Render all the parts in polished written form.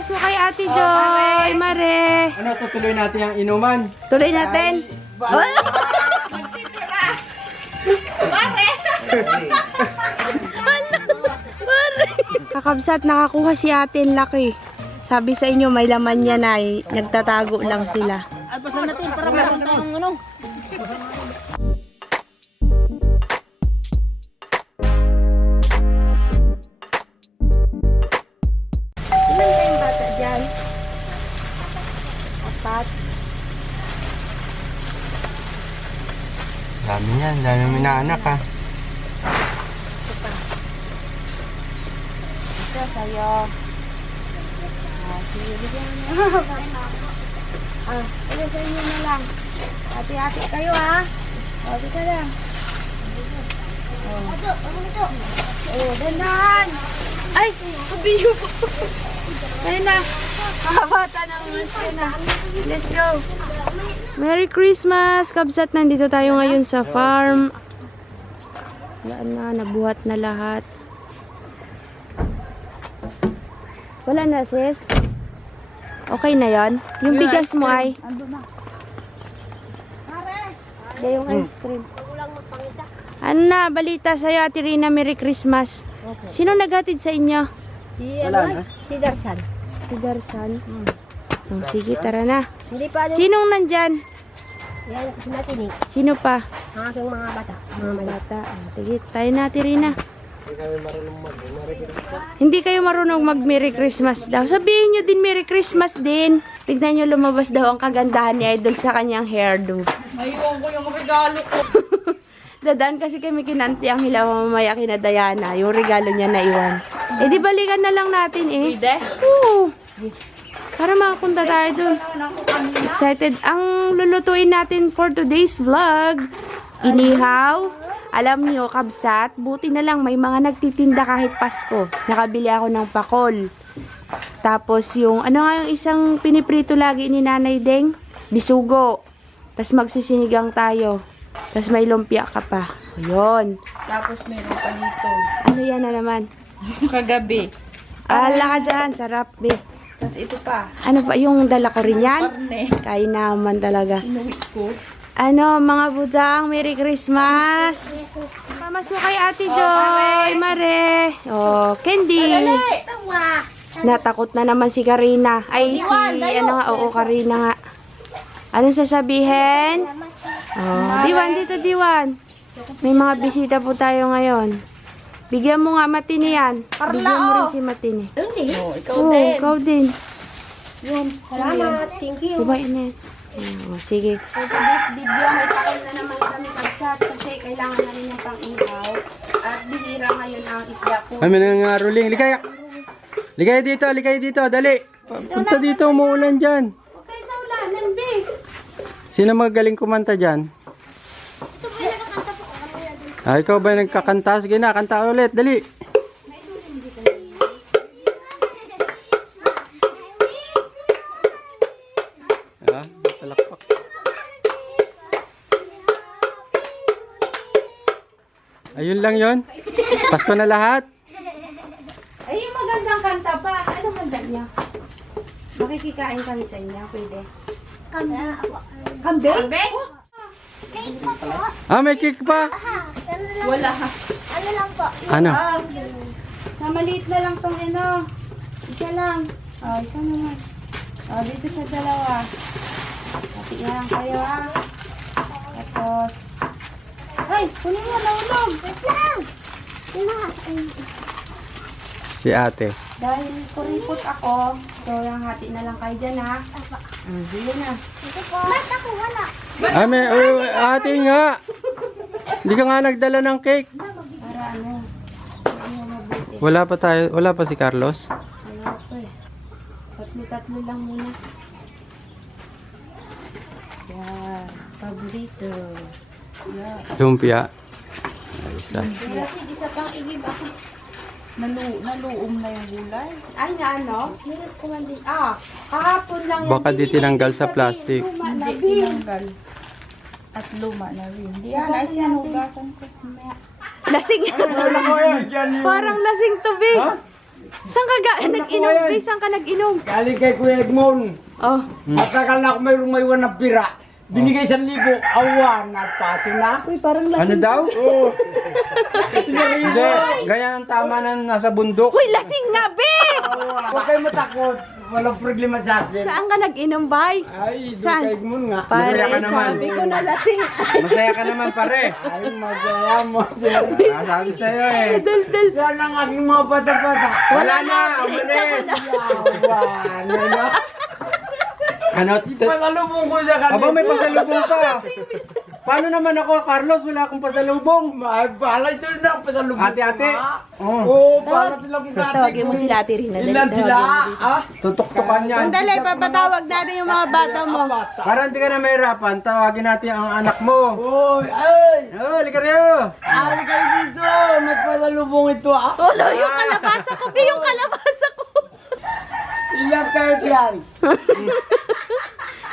Pamaso kay Ate Joy, Mare. Ano, tutuloy natin ang inuman. Tuloy natin. Kakabsat, nakakuha si Ate ng laki. Sabi sa inyo, may laman yan ay nagtatago lang sila. Alpasan natin para meron tayong ano. Ilan kayong bata dyan? Apat. Dami yan, dami mo na anak ha. Ito, sa'yo. Sige, bigyan mo. Ito sa inyo na lang. Hati-hati kayo, ha? Hati ka lang. Dandan! Ay, kabiyo. Ayun na. Kabata ng na. Let's go. Merry Christmas! Kabsat, nandito tayo ngayon sa farm. Wala na, nabuhat na lahat. Wala na, sis? Okay na yon. Yung bigas mo ay? Diyan yung ice cream. Ano na, balita sa'yo, Ate Rina, Merry Christmas. Sino naghatid sa inyo? Si Darsan. Si Garsan. Oh, sige, tara na. Hindi pa ano. Sinong nandyan? Yan kasi natin eh. Sino pa? Ang aking mga bata. Mga bata. Sige, tayo na, Ate Rina. Hindi kayo marunong mag-Merry Christmas daw. Sabihin nyo din Merry Christmas din. Tignan nyo, lumabas daw ang kagandahan ni Idol sa kanyang hairdo. Naiwan ko yung regalo ko. Dadaan kasi kami kinanti ang hilaw mamaya kina Diana. Yung regalo niya na iwan. Eh di balikan na lang natin eh. Pwede? Oo. Para makapunta tayo dun. Excited. Ang lulutuin natin for today's vlog. Inihaw. Alam nyo, kabsat, buti na lang may mga nagtitinda kahit Pasko. Nakabili ako ng pakol. Tapos yung, ano nga yung isang piniprito lagi ni Nanay Deng? Bisugo. Tapos magsisinigang tayo. Tapos may lumpia ka pa. Ayun. Tapos meron pa dito. Ano yan na naman? Kagabi. Ala ka dyan, sarap be. Tapos ito pa. Ano pa, yung dala ko rin yan? Parne. Kain naman talaga. Inuwi ko. Ano, mga budang, Merry Christmas! Pamaso kay Ate Joy, Mare. Oh, Candy. Natakot na naman si Karina. Ay, si, ano nga, oo, Karina nga. Anong sasabihin? Oh, Diwan, dito, Diwan. May mga bisita po tayo ngayon. Bigyan mo nga Matini yan. Bigyan mo rin si Matini. Oh, ikaw Oo, din. ikaw din. Salamat. Thank you. Diba yun eh? Oh, sige. For today's video, may pakol na naman kami kagsat kasi kailangan na rin yung pang-ihaw. At bihira ngayon ang isda po. Ay, may nangaruling. Ligaya! Ligaya dito, dali. Punta dito, umuulan dyan. Okay, sa ulanan, be. Sino magaling kumanta dyan? Ah, ikaw ba nagkakanta? Sige na, kanta ulit, dali. Ah, talakpak. Ayun lang yon. Pasko na lahat. Ay, yung magandang kanta pa. Anong kanta niya? Makikikain kami sa inyo, pwede. Kambing? Kambing? Ah, may cake pa. Wala. Ano? Sa maliit na lang tong ano. Isa lang. Oh, ito naman. Oh, dito sa dalawa. Pati na lang kayo, ah. Tapos. Ay, kunin mo, naulog. Wait lang. Si ate. Dahil kuripot ako, so yung hati na lang kayo dyan, ha? Sige na. Ah, may, ate nga. Hindi ka nga nagdala ng cake. Para ano mabuti. Wala pa si Carlos. Wala pa eh. Tatlo lang muna. Yan. Paborito. Yan. Lumpia. Ayos ah. Pero isa pang igib ako. Naluom na yung gulay. Ay, na ano? Meron ko man din. Ah, kahapon lang yan. Baka di tinanggal sa plastic. Luma na Hindi din. tinanggal. At luma na rin. Hindi yan. Ay siya, hugasan ko. Lasing. Parang lasing to be. Saan ka nag-inom, yan. Bi? Saan ka nag-inom? Galing kay Kuya Edmond. Oh. Matagal na ako mayroong maiwan ng pira. Binigay 1,000, awan, nagpaso na. Uy, parang Ano daw? Oo. Hindi, ganyan ang tama na nasa bundok. Uy, lasing nga, Bi! Huwag kayo matakot. Walang problema sa akin. Saan ka nag-inom, Bay? Ay, doon Saan? kay Edmond nga. Pare, Masaya ka naman. sabi ko na lasing. Masaya ka naman pare. Ay, masaya mo, sir. Sabi sa'yo eh. Dal-dal. Yan ang aking mga bata-bata. Wala na, umalis. Awan, ano? Ano? Pasalubong ko sa kanila. Aba, may pasalubong pa. Paano naman ako, Carlos? Wala akong pasalubong. Ay, balay doon na, pasalubong. Ate-ate. Oo, Oh. para sila kung Tawagin mo sila, Ate Rina. Ilan sila? Ah? Tutok-tukan yan. Sandali, papatawag natin yung mga bata mo. Para hindi ka na mahirapan, tawagin natin ang anak mo. Oy, ay! Oh, halika rin. Ay, kayo dito! May pasalubong ito, ah! Ulo, yung kalabasa ko, Bi, yung kalabasa ko. Ilan kayo diyan?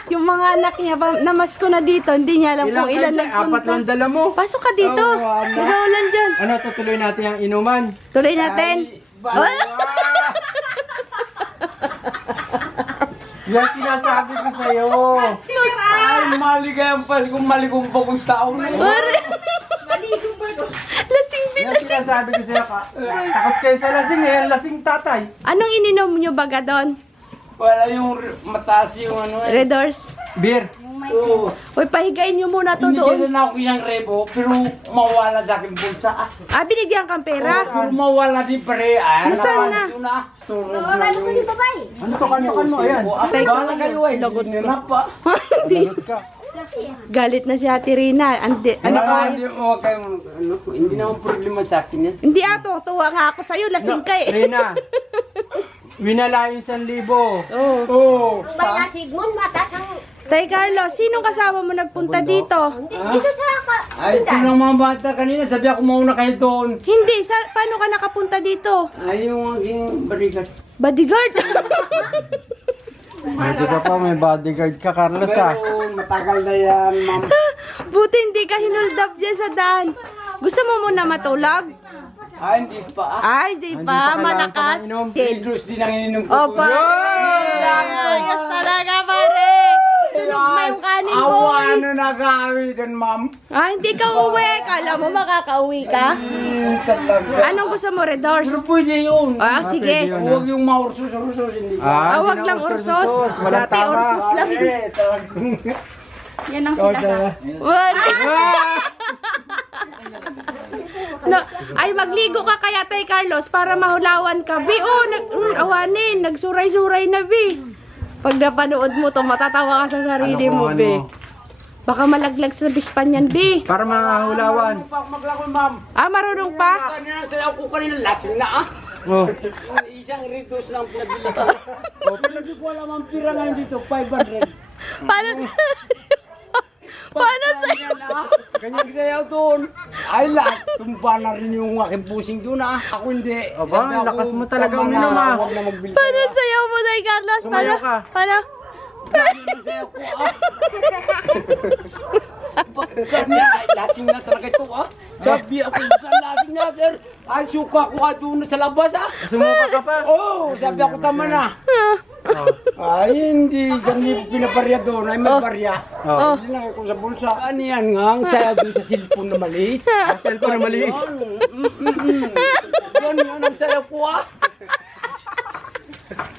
Yung mga anak niya, namas ko na dito, hindi niya alam kung ilan kayo? Apat lang nagpunta. dala mo. Pasok ka dito. Oh, ano? Nagawulan dyan. Ano, tutuloy natin ang inuman. Tuloy natin. Yan sinasabi ko sa'yo. Ay, maligayang Paskong maligong bagong taon na yun. Lasing din, Yan lasing. sinasabi ko sa'yo. Takot kayo sa lasing eh. Lasing tatay. Anong ininom nyo baga doon? Wala yung mataas yung ano eh. Red Doors? Beer. Oo. Uy, pahigain nyo muna to Hindi doon. na ako isang rebo, pero mawala sa akin bulsa. Ah, Ah, binigyan kang pera. pero mawala din pare. Ay, Nasaan na? Ito na. Tulog na yun. Ano to kan mo? Ayan. Tay, Bahala kayo ay. Lagot nyo na pa. Hindi. Galit na si Ate Rina. Ano ka? Huwag kayong, ano, hindi naman problema sa akin yan. Hindi ato, tuwa nga ako sa'yo, lasing ka eh. Rina. Winalayo 1,000. Oh. Oo. Tay Carlos, sinong kasama mo nagpunta dito? Ay, ito ng mga bata kanina, sabi ako mauna kayo doon. Hindi, paano ka nakapunta dito? Ay, yung aking barikat. Bodyguard? Medyo ka pa, may bodyguard ka, Carlos ah. Pero matagal na yan, ma'am. Buti hindi ka hinuld up dyan sa daan. Gusto mo muna matulog? Ay, hindi pa. Ay, di pa, kailangan malakas. pa ng inom. Kid. Idros din ang ininom ko. O, pare! Ayos talaga, pare! Sunog na yung kanin ko. Awa, ano nagawi doon, ma'am? Ah, hindi ka uwi. Kala mo makakauwi ka? Talaga. Anong gusto mo, Red Doors? Pero pwede yun. Ah, sige. pwede yun. Huwag yung maursus-ursus, hindi ba? Ah, wag hindi lang na ursos. Walang Dati tama. ursos lang. Pare, talagang... Yan ang sila. Wari. No, ay magligo ka kaya tay Carlos para mahulawan ka. Bi, oh, awanin, nagsuray-suray na, Bi. Pag napanood mo to, matatawa ka sa sarili mo, Ano? Bi. Baka malaglag sa bispan yan, Bi. Para mahulawan. Ano pa ako maglakol, ma'am? Ah, marunong pa? Kanina sayaw ko kanina, lasing na ah. Oh. Isang redos lang pinabili ko. Pinabili ko alam ang pira ngayon dito, 500. Paano sa... Paano sa... Kanyang sayaw doon. Ay lahat, tumpa na rin yung aking pusing doon ah. Ako hindi. Aba, Sabi ako, lakas mo talaga tama uminom, na, ah. huwag na magbili. Paano sayaw mo, tay Carlos? Paano? Sumayaw ka. Paano? Ang sayaw ko ah. Pagkanya, ay lasing na talaga ito ah. Sabi ako, lasing na sir. Ay suka ko doon sa labas ah. Sumuka ka pa. Oo, sabi ako tama na. Ay, hindi. Isang pinabarya doon. Ay, may barya. Oh. Hindi lang ako sa bulsa. Ano yan nga? Ang saya doon sa cellphone na maliit. Cellphone na maliit. Yan nga, ang saya ko ah.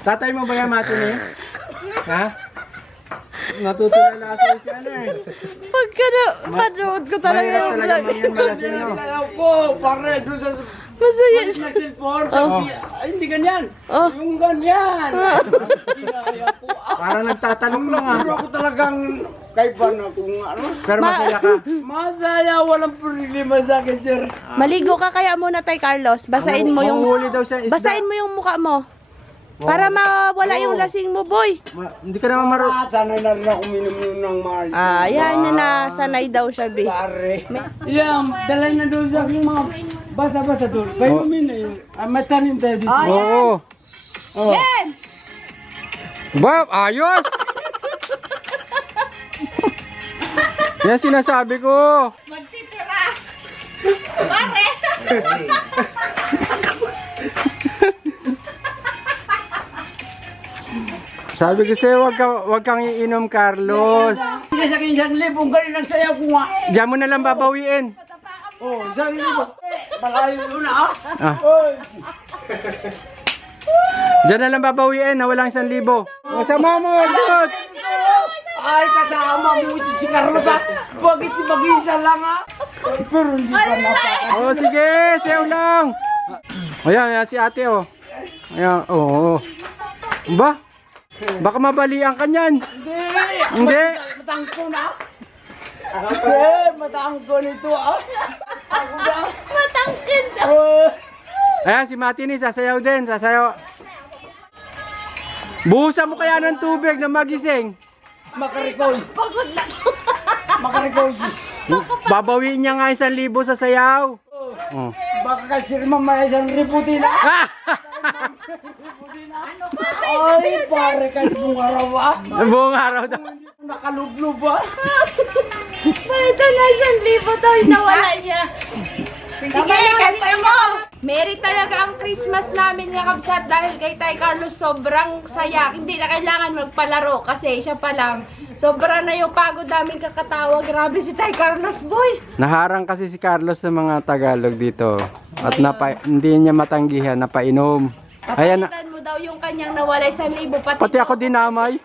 Tatay mo ba yan, Mati na yun? Ha? Natutulala sa si ano eh. Pagka na, panood ko talaga Mahirap yung talaga vlog. mangyang malasing nyo. Ang saya ko, pare, doon sa Masaya na siya. cellphone. Sabi, ay, hindi ganyan. Oh. Yung ganyan. Kinaya ko ah. Parang nagtatanong lang ah. Pero ako talagang kaiban na kung ano. Pero masaya ka. Masaya, walang problema sa akin, sir. Maligo ka kaya muna, tay Carlos. Basain mo yung... Manghuli daw siya isda. Basain mo yung mukha mo. Para mawala yung lasing mo, boy. Hindi ka naman Ah, sanay na rin ako minum ng mahal. Ah, yan yun na. Sanay daw siya, Bi. Pare. Yan, dalay na doon sa aking mga bata-bata doon. Kayo na yun. May tanim tayo dito. Oo. Oh. Wow, ayos! Yan sinasabi ko. Magtitira. Pare. Sabi ko sa'yo, wag kang iinom, Carlos. Hindi sa akin 1,000, ganun ang sayaw ko nga. Diyan mo na lang babawiin. Oh, 1,000. Malayo yun ah. Ah. Oy. Diyan na lang babawiin na walang 1,000. Masama mo, Diyot. Ay, kasama mo ito si Carlos ah. Bakit mag-isa lang ah? Pero hindi pa napaka. Oh, sige, sayaw lang. Ayan, ayan si ate, oh. Ayan, oh. Ba? Baka mabalian ka niyan. Hindi. Matangko na. Matangko nito ah. Ako na. Matangkin daw. Oh. Ayan, si Matini, sasayaw din, sasayaw. Buhusan mo kaya ng tubig na magising. Makarikol. Pagod na. Makarikol. Babawiin niya nga 1,000 sa sayaw. Oh. Baka kasi mamaya 1,000 din ah. Ah! Ay, pare kayo buong araw ah. Buong araw daw. Nakalublob ah. Ito na 1,000 to. Nawala niya. Sige, kalpa mo. Merry talaga ang Christmas namin nga kabsat dahil kay Tay Carlos sobrang saya. Hindi na kailangan magpalaro kasi siya pa lang. Sobra na yung pagod namin kakatawa. Grabe si Tay Carlos, boy. Naharang kasi si Carlos sa mga Tagalog dito. At hindi niya matanggihan, napainom. Ayan, Palitan mo daw yung kanyang nawalay 1,000. pati ako dinamay.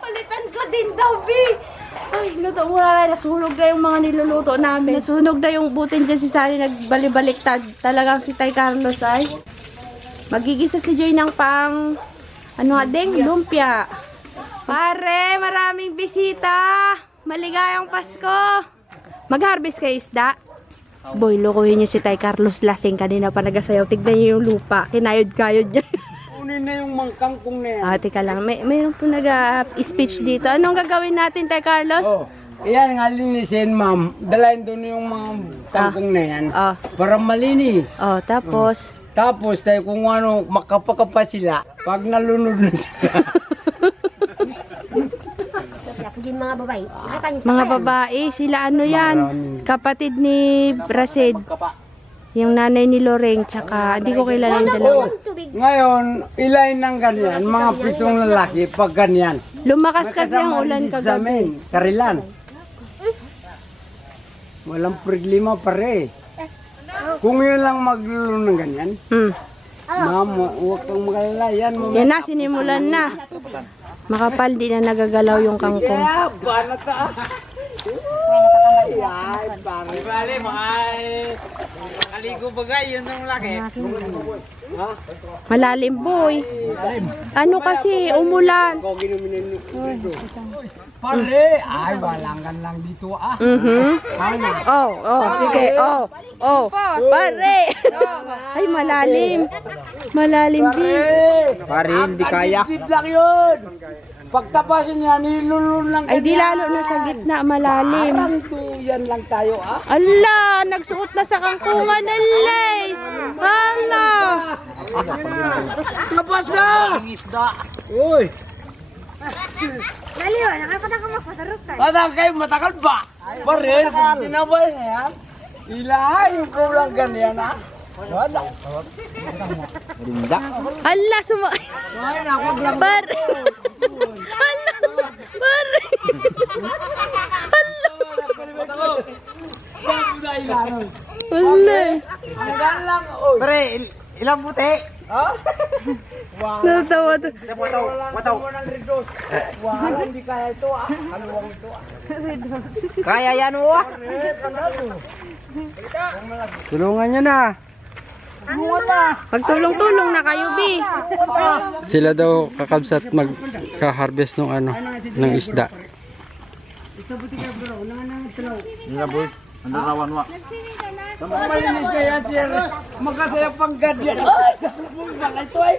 Palitan ko din daw, B. Ay, luto muna na. Nasunog na yung mga niluluto namin. Nasunog na yung butin dyan si Sally. Nagbali-baliktad. Talagang si Tay Carlos ay. Magigisa si Joy ng pang, ano nga ding, lumpia. Pare, maraming bisita. Maligayang Pasko. Mag-harvest kayo isda. Boy, lokohin niyo si Tay Carlos. Lasing kanina pa nagasayaw. Tignan niyo yung lupa. Kinayod-kayod niya. Kunin na yung mangkangkong na yan. Ah, teka lang. Mayroon po nag-speech dito. Anong gagawin natin, Tay Carlos? Oh, iyan nga linisin, ma'am. Dalain doon yung mga kangkong na yan. Ah. Para malinis. Oh, tapos? Tapos tayo kung ano, makapakapa sila. Pag nalunod na sila. Mga babae, sila ano yan? Kapatid ni Brasid. Yung nanay ni Loreng, tsaka hindi ko kilala yung dalawa. Ngayon, ilain ng ganyan, mga 7 lalaki pag ganyan. Lumakas kasi ang ulan Sa kagabi. amin, Karilan. Walang problema pare. Kung yun lang maglulong ng ganyan, ma'am, huwag kang magalala. Yan mo. Yan na, sinimulan na. Makapal, di na nagagalaw yung kangkong. Yeah, banat ka. Ay, pare. Bale, kaligo bagay, yun ang laki. Malalim, boy. Ano kasi, umulan. Pare, ay, walangan lang dito ah. Ano? Oh, sige, oh. Pare! Ay, malalim. Malalim, din. Pare, hindi kaya. Ang lang yun. Pagtapasin niya, nilulun lang Ay, di lalo na sa gitna, malalim. Parang tuyan lang tayo ah. Ala, nagsuot na sa kangkungan, alay. Ala. Labas na! Uy! Dali, nakakata ka magpatarok tayo. Matang kayo, matagal ba? Pare, tinabay na yan. Ilahin ko lang ganyan ah. Wala. Rinda. Ala, Ay, nakag lang. Pare. Ala, pare. Ala. Hanggang lang, oy. Pre, ilang puti? Ha? Natawa to. Wataw. Wow, hindi kaya ito ah. Kaluwang ito ah. Kaya yan mo ah. Tulungan niya na. Pagtulong-tulong na kayo, B. Sila daw kakabsat magka-harvest ng ng isda. Malinis na yan, sir. Magkasaya pang gadyan. Ay, sabong pala ito ay.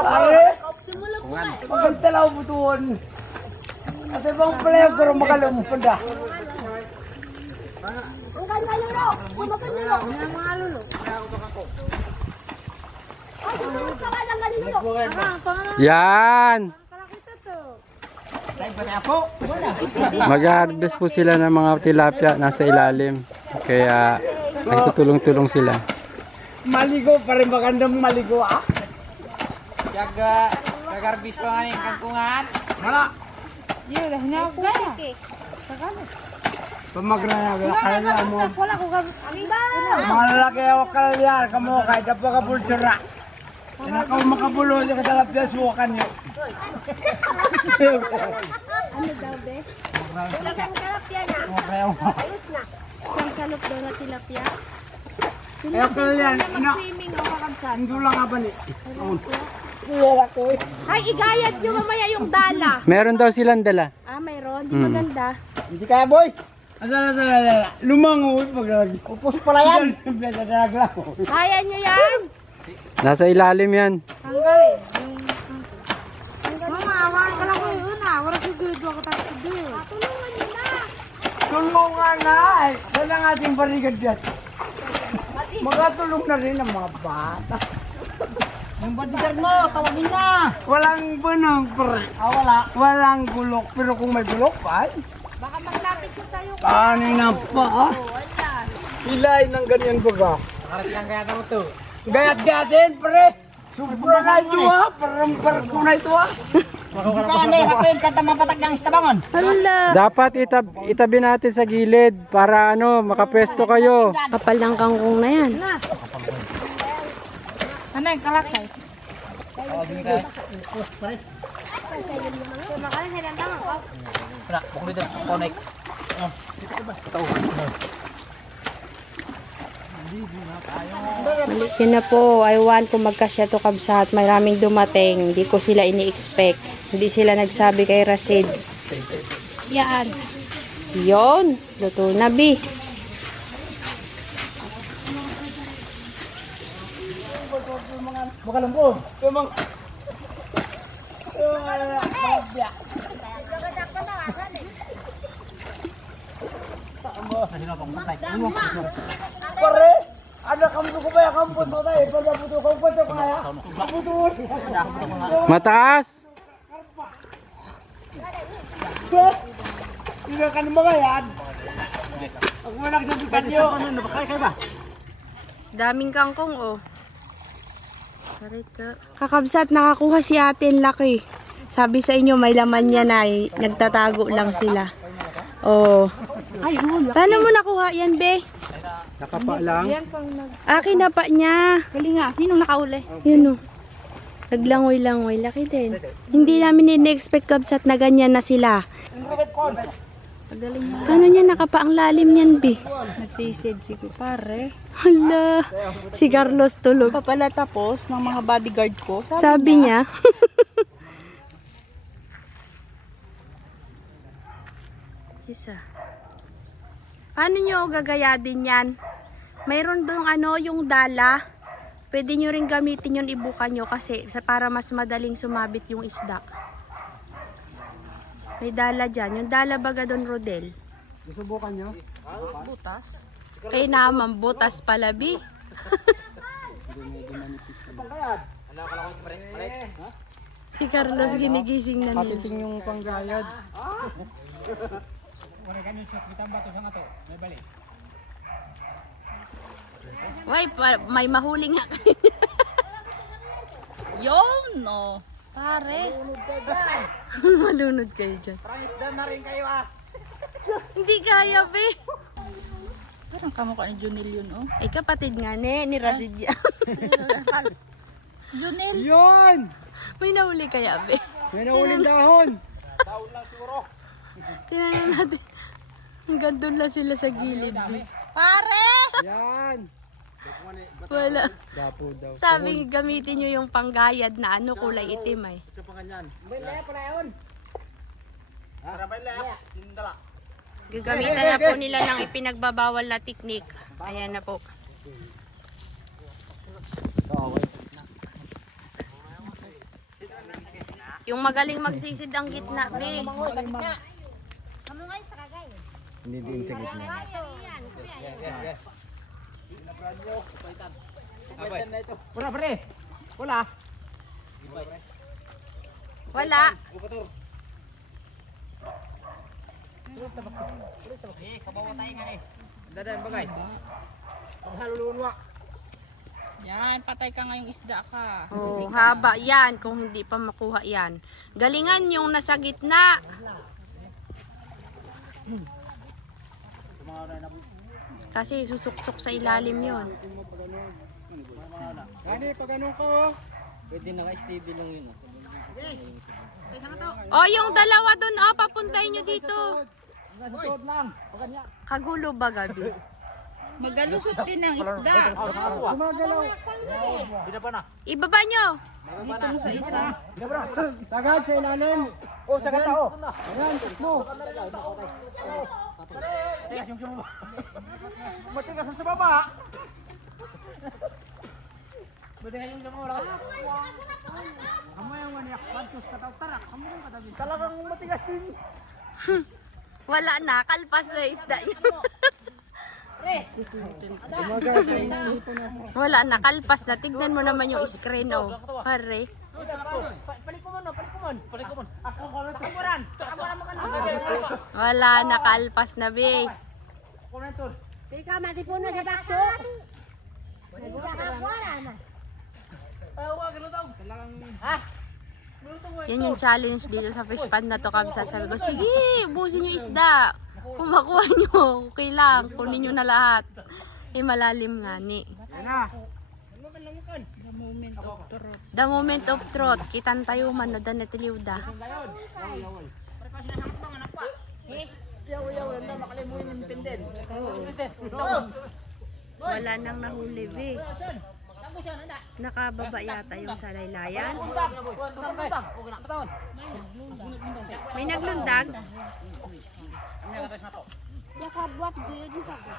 Pare, magkantalaw mo doon. At ibang pala pero makalumpan da. Yan! Mag-harvest po sila ng mga tilapia nasa ilalim. Kaya nagtutulong-tulong sila. Maligo pa rin magandang maligo ah. Kagarbis pa nga yung kangkungan. Wala. Yun, hinawag ka. Pamagranaga kalya mo. Wala ko ka. Malaki ako kalya. Kamu kahit na pa kabulsura. Tinakaw makabulo yung kadalap na suwakan nyo. Ano daw, be? Wala kang tilapia na. Okay, Ayos na. Isang salop daw na tilapia. Kaya kalya. Mag-swimming ako kakabsat. Hindi lang nga ba ni? Ay, igayad nyo mamaya yung dala. Meron daw silang dala. Ah, mayroon. Di maganda. Hindi kaya boy. Asala. Lumangoy pag upos pala yan. Bladadag lang. Kaya nyo yan. Nasa ilalim yan. Tanggal. Mama, awakan ka lang ko yun ah. Wala ko gawin ako tayo doon. Tulungan nyo na. Tulungan na. Saan ang ating barigad dyan? Magkatulong na rin ang mga bata. Yung bodyguard mo, tawagin na. Walang banang pre. Wala. Walang gulok. Pero kung may gulok ay. Baka maglapit ko sa'yo. Kanina pa ah. Wala. Hilay ng ganyan baga. Nakarat lang kaya mo to. Gayat-gayatin pre. Sobra na ito ah. Parang ko na ito ah. Kaya na hapin kanta mapatag ng istabangon. Hala. Dapat itabi natin sa gilid para makapwesto kayo. Kapal ng kangkong na yan. Ano yung kalakay? Wala, bukli dito. Connect. Yan na po. I want kung magkasya to kabsat. Maraming dumating. Hindi ko sila ini-expect. Hindi sila nagsabi kay Rasid. Yan. Yon. Luto na, Bi. Makalambog. Tumang. Pare, ada kamu ko ba kampun to tayo? Pag puto ko pa to kaya. Puto. Mataas! Hindi ka mga yan. Ako mo nagsabitan nyo. Ano ba kaya ba? Daming kangkong, oh. Kakabsat, nakakuha si atin laki. Sabi sa inyo, may laman yan ay nagtatago lang sila. Oh. Ay, paano mo nakuha yan, be? Nakapa lang. Akin na pa niya. Galing nga. Sinong nakauli? Yun, oh. Naglangoy-langoy. Laki din. Hindi namin in-expect kabsat na ganyan na sila. Paano niya nakapa ang lalim niyan, be? Nagsisid siguro. Pare. Hala. Si Carlos tulog. Pa pala tapos ng mga bodyguard ko. Sabi niya. Isa. Paano nyo gagayadin yan? Mayroon doon yung dala. Pwede nyo rin gamitin yun, ibuka nyo kasi para mas madaling sumabit yung isda. May dala dyan. Yung dala baga doon, Rodel. Susubukan nyo? Butas? Kaya naman, butas pala, Bi. Si Carlos ginigising na nila. Patiting yung panggayad. Uy, may mahuli nga. Yun, no. Pare. Malunod kayo dyan. Transdan na rin kayo ah. Hindi kaya, be. Parang kamukha ni Junil yun, oh. Ay, kapatid nga, ni Rasid yan. Junel, Yun! may nahuli kaya, be. May nauling dahon. Tingnan natin. Hanggang doon lang sila sa gilid, be. Pare! Yan. Wala. Dapo daw. Sabi, gamitin nyo yung panggayad na kulay itim, ay. Gagamitan na po nila ng ipinagbabawal na teknik. Ayan na po. Yung magaling magsisid ang gitna, be. Hindi din sa gitna. Wala pre. Wala. Wala. Dadan bagay. Panghaluluan wa. Yan, patay ka ngayong isda ka. Oh, haba yan kung hindi pa makuha yan. Galingan yung nasa gitna. Kasi susuksok sa ilalim yon. Gani, pag anong ko. Pwede naka-steady lang yun. Oh, yung dalawa dun, oh, papuntahin nyo dito. Susunod lang. Pagkanya. Kagulo ba, Gabi? Magalusot din ng isda. Gumagalaw. Binaba na. Ibaba nyo. Dito mo sa isa. Sagad sa ilalim. Oh, sagad na oh. Ayan, tatlo. Matigas sa baba. Pwede kayong lumura. Kamu yung maniyak. Pantos kataw-tarak. Kamu yung katabi. Talagang matigas din. Wala na, kalpas na isda yun. Wala na, kalpas na. Tignan mo naman yung screen, oh. Pare. Palikumon. Palikumon. Takaburan mo ka na. Wala na, kalpas na, be. Komento. Tika, matipuno sa bakso. Ay, huwag. Lutaw. Yan yung challenge dito sa fish pond na to, Kabsa. Sabi ko, sige, ubusin yung isda. Kung makuha nyo, okay lang. Kunin nyo na lahat. Eh, malalim nga ni. Yan na. The moment of truth. The moment of truth. Kitan tayo man, no, danetiliw da. Wala nang nahuli, be. Nakababa yata yung salaylayan. May naglundag. Nakabuat din sa ko.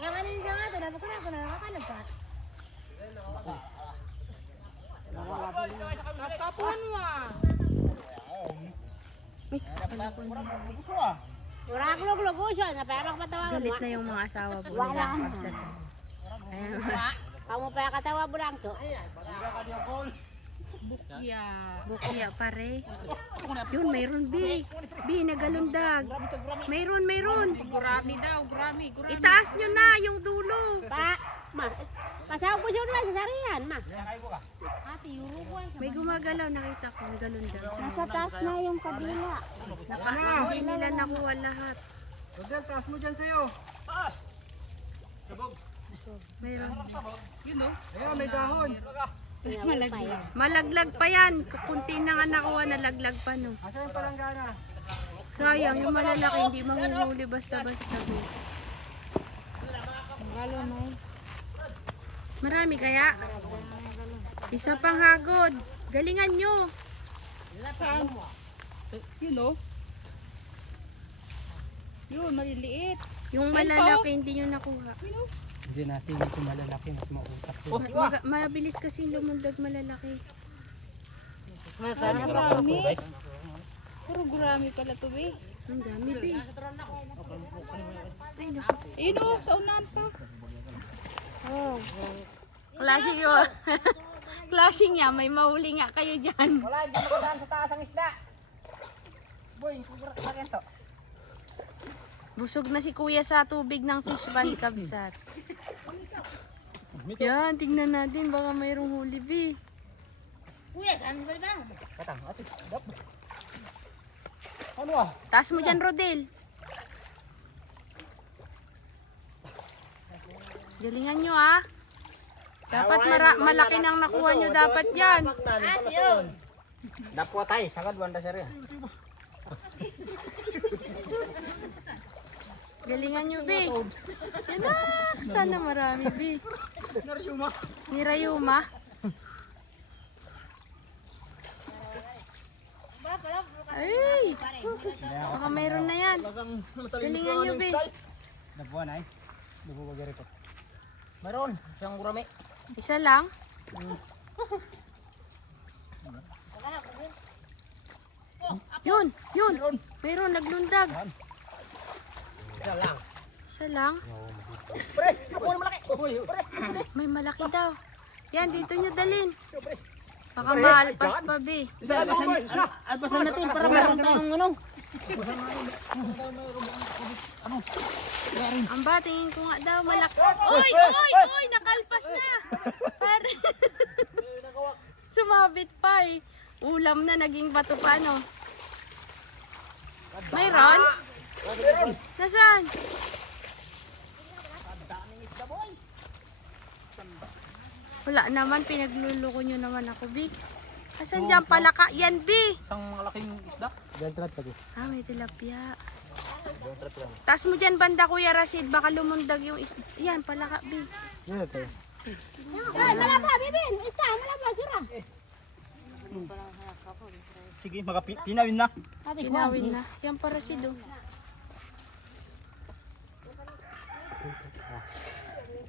Nga kanin ka nga to, dapat ko na nakakalagkat. Kapuan mo ah. Wala ko lugo siya, napayang matawa. Galit na yung mga asawa po nila, Kabsa. Ayan, Kamu pa katawa bulang to. Bukya. bukya pare. Yun, mayroon, be. Be, nagalundag. Mayroon. Gurami daw, gurami. Itaas nyo na yung dulo. Pasaw ko siya na sa sarihan, ma. Ate, yuro ko. May gumagalaw, nakita ko, nagalundag. Nasa taas na yung kabila. Hindi nila nakuha lahat. Rodel, taas mo dyan sa'yo. Mayroon. Ayan, may dahon. Malaglag pa yan. Kunti na nga nakuha, nalaglag pa, no. Asa yung palanggana? Sayang, yung malalaki, hindi manguhuli basta-basta. Be. Marami kaya? Isa pang hagod. Galingan nyo. Yun, maliliit. Yung malalaki, hindi nyo nakuha. Hindi na, sige ko malalaki, mas mautak. Mabilis kasi lumundag malalaki. Gurami. Puro gurami pala to, be. Ang dami, be. Ay, naku. Yun o, sa unahan pa. Klase yun. Klase niya, may mahuli nga kayo dyan. Wala, hindi makadaan sa taas ang isda. Boy, kukurak to. Busog na si kuya sa tubig ng fish pond, Kabsat. Yan, tingnan natin. Baka mayroong huli, be. Kuya, kami ba ba? Katang, ate. Ano ah? Taas mo dyan, Rodel. Galingan nyo, ah. Dapat malaki nang nakuha nyo dapat yan. Ate, yun. Dapwa tayo, sagad wanda sir ya. Galingan nyo, be. Yan na. Sana marami, be. Ni Rayuma. Ay. Baka mayroon na yan. Galingan nyo, be. Dapwa na eh. Dapwa gari ko. Meron, siyang gurami. Isa lang. Yun. Mayroon, naglundag. Isa lang. Isa lang. Pre, ako na malaki. Pre, May malaki daw. Yan, dito nyo dalhin. Baka maalpas pa, be. alpasan natin para meron tayong ano. Amba, tingin ko nga daw malaki. Oy! Nakalpas na! Pare. Sumabit pa eh. Ulam na, naging bato pa, no? Mayroon? Nasaan? Wala naman, pinagluloko nyo naman ako, Bi. Asan dyan palaka? Yan, Bi! Isang malaking isda. Diyan trap pagi. Ah, may tilapia. Taas mo dyan banda, Kuya Rasid. Baka lumundag yung isda. Yan, palaka, Bi. Yan ito. Malapa, bibin. Ita, malapa, sira. Sige, pinawin na. Pinawin na. Yan para si Do.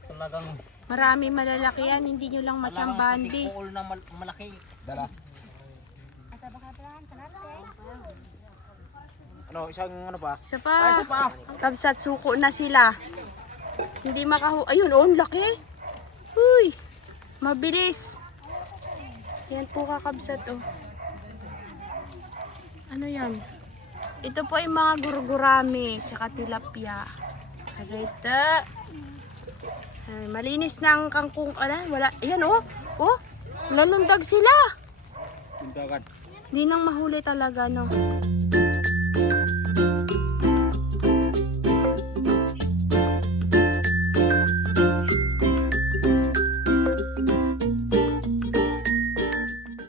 Talagang Marami malalaki yan. Hindi nyo lang matsambahan, Bi. ulo na malaki. Dala. Ano, isang ano pa? Isa pa. Kabsat suko na sila. Hindi Ayun, oh, ang laki. Uy, mabilis. Yan po kakabsat, oh. Ano yan? Ito po yung mga gurgurami, tsaka tilapia. Ito. Ay, malinis na ang kangkong. Wala. Ayan, oh. Oh, lalundag sila. Tindagan. Di nang mahuli talaga, no.